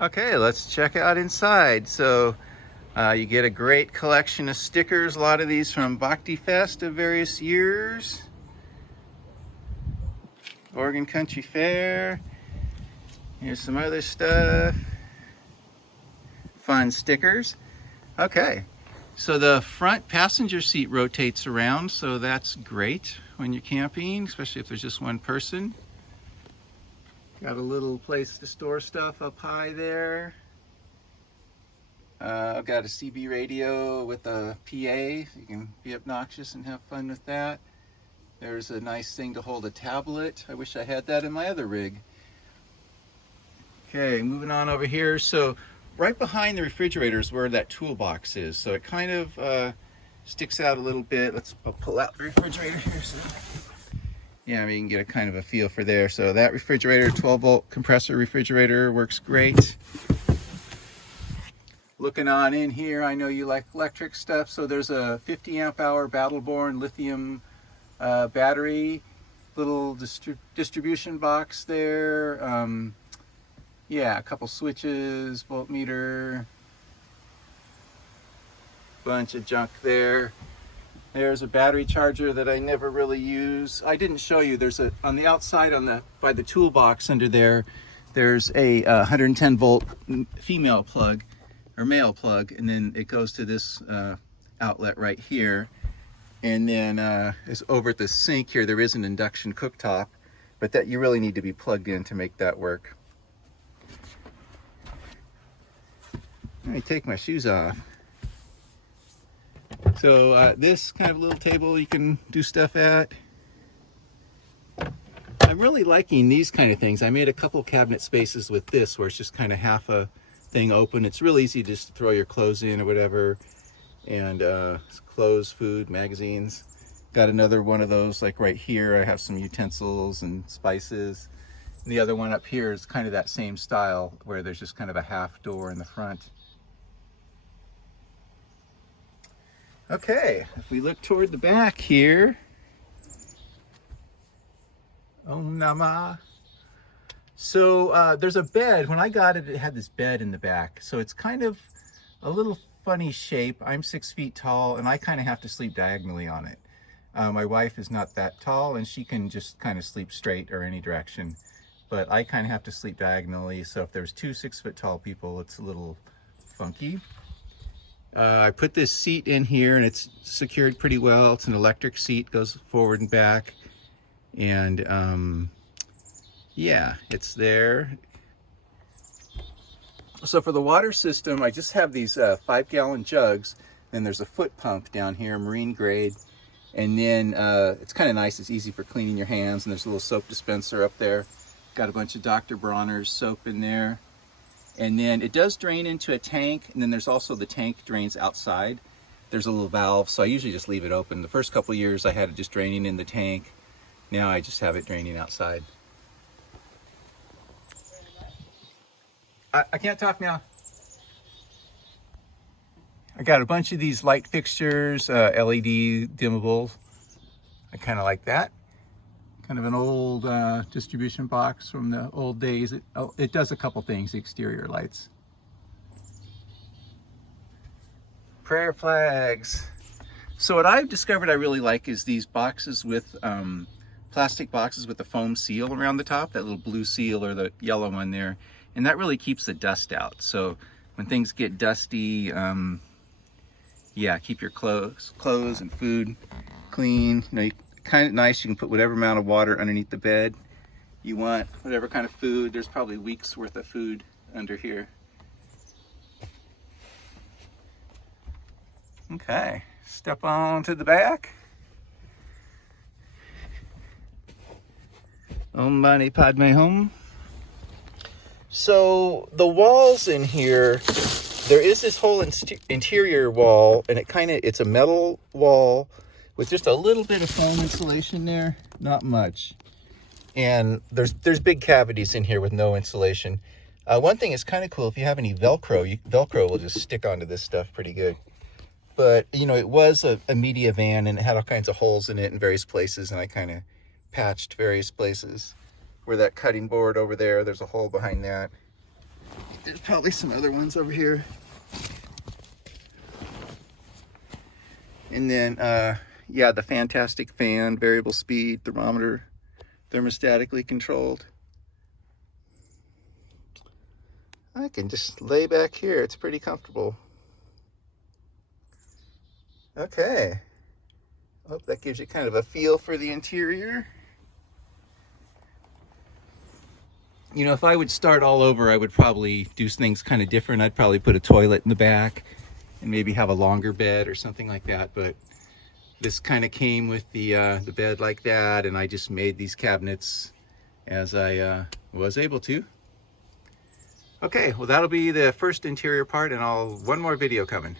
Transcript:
Okay, let's check out inside. So you get a great collection of stickers, a lot of these from Bhakti Fest of various years. Oregon Country Fair. Here's some other stuff. Fun stickers. Okay, so the front passenger seat rotates around, so that's great when you're camping, especially if there's just one person. Got a little place to store stuff up high there. I've got a CB radio with a PA. You can be obnoxious and have fun with that. There's a nice thing to hold a tablet. I wish I had that in my other rig. Okay, moving on over here. So right behind the refrigerator is where that toolbox is. So it kind of sticks out a little bit. I'll pull out the refrigerator here. So yeah, I mean, you can get a kind of a feel for there. So that refrigerator, 12-volt compressor refrigerator, works great. Looking on in here, I know you like electric stuff. So there's a 50 amp hour Battleborn lithium battery, little distribution box there. Yeah, a couple switches, voltmeter, bunch of junk there. There's a battery charger that I never really use. I didn't show you. There's on the outside by the toolbox under there. There's a 110 volt female plug or male plug, and then it goes to this outlet right here. And then it's over at the sink here. There is an induction cooktop, but that you really need to be plugged in to make that work. Let me take my shoes off. So this kind of little table you can do stuff at. I'm really liking these kind of things. I made a couple cabinet spaces with this where it's just kind of half a thing open. It's real easy just to throw your clothes in or whatever. And clothes, food, magazines. Got another one of those like right here. I have some utensils and spices. And the other one up here is kind of that same style where there's just kind of a half door in the front. Okay, if we look toward the back here, Om Namah. So there's a bed. When I got it, it had this bed in the back. So it's kind of a little funny shape. I'm 6 feet tall and I kind of have to sleep diagonally on it. My wife is not that tall and she can just kind of sleep straight or any direction. But I kind of have to sleep diagonally. So if there's two 6 foot tall people, it's a little funky. I put this seat in here and it's secured pretty well. It's an electric seat, goes forward and back. And yeah, it's there. So for the water system, I just have these 5-gallon jugs. Then there's a foot pump down here, marine grade. And then it's kind of nice, it's easy for cleaning your hands. And there's a little soap dispenser up there. Got a bunch of Dr. Bronner's soap in there. And then it does drain into a tank, and then there's also the tank drains outside. There's a little valve, so I usually just leave it open. The first couple of years I had it just draining in the tank. Now I just have it draining outside. I can't talk now. I got a bunch of these light fixtures, LED dimmable. I kind of like that. Kind of an old distribution box from the old days. It does a couple things, the exterior lights. Prayer flags. So what I've discovered I really like is these boxes with, plastic boxes with the foam seal around the top, that little blue seal or the yellow one there. And that really keeps the dust out. So when things get dusty, yeah, keep your clothes and food clean. You know, kind of nice. You can put whatever amount of water underneath the bed you want, whatever kind of food. There's probably weeks worth of food under here. Okay, step on to the back. Om Mani Padme Hum. So the walls in here, there is this whole interior wall, and it's a metal wall with just a little bit of foam insulation there, not much. And there's big cavities in here with no insulation. One thing is kind of cool, if you have any Velcro, Velcro will just stick onto this stuff pretty good. But, you know, it was a media van and it had all kinds of holes in it in various places, and I kind of patched various places. Where that cutting board over there, there's a hole behind that. There's probably some other ones over here. And then, yeah, the fantastic fan, variable speed, thermometer, thermostatically controlled. I can just lay back here. It's pretty comfortable. Okay. Hope that gives you kind of a feel for the interior. You know, if I would start all over, I would probably do things kind of different. I'd probably put a toilet in the back and maybe have a longer bed or something like that. But this kind of came with the bed like that, and I just made these cabinets as I was able to. Okay, well, that'll be the first interior part, and one more video coming.